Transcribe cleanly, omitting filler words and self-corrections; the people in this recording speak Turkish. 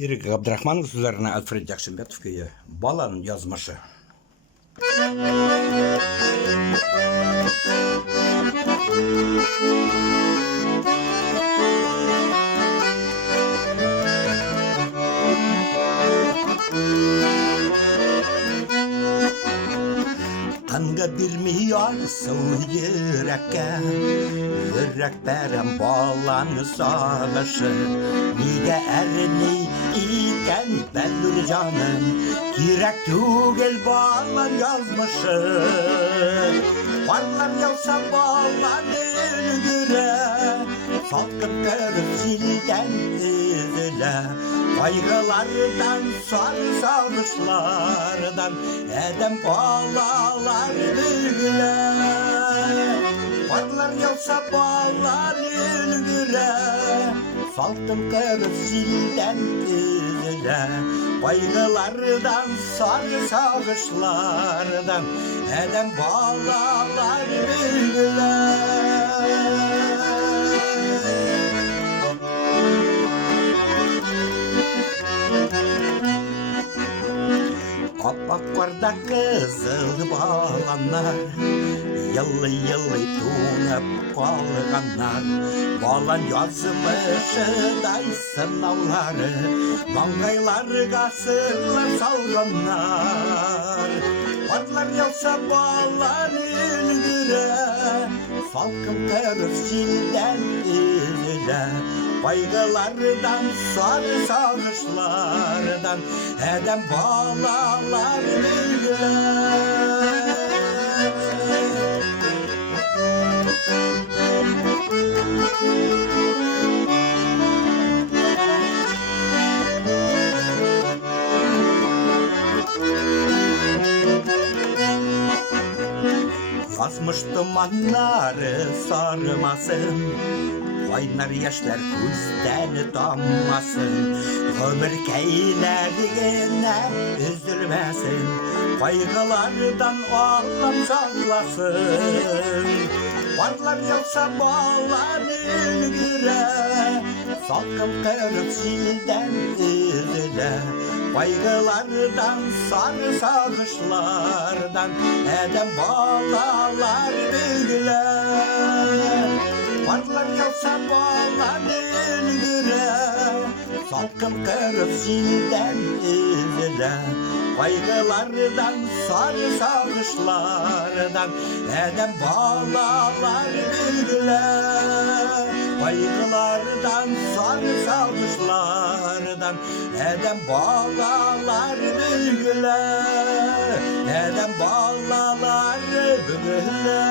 Erik Abdurrahmanov sözlerine Alfred Yakşinbetov'ya Balanın yazması. Kanga bilmiyorsun yürek berem bağlanı sağlaşı. Niye erli iken belli canım, kirek tügel bağlan yazmışı. Varlar yalsa bağlan ülgüre, salkın körüp zilden üzüle. Kaygılardan, sarılışlardan edem bağlar bülgüle. Varlar yalsa bağlar ülgüre, salkın körüp zilden üzüle. Kaygılardan, sarılışlardan edem bağlar bülgüle. Apaklarda kızıl bağlanlar, yıllı tuğup kalganlar. Bağlan yazmışıday sınavları, mangaylar gasırlar salganlar. Varlar yalsa bağlan ülgüre, salkım terör zilden üzüle. Kaygılardan, sarılışlardan edem bağlar bülgüle. Yazmıştım anları sarmasın, kaynar yaşlar gözden dammasın. Ömür keylerine üzülmesin, kaygılardan ağlam sallasın. Varlar yoksa bağlar ülgüre, salkım körüp zilden üzüle. Kaygılardan, sarılışlardan edem bağlar bülgüle. Varlar yoksa bağlar ülgüre, salkım körüp zilden üzüle. Kaygılardan, sarılışlardan edem bağlar bülgüle. Kaygılardan, sarılışlardan edem bağlar bülgüle. Edem bağlar bülgüle.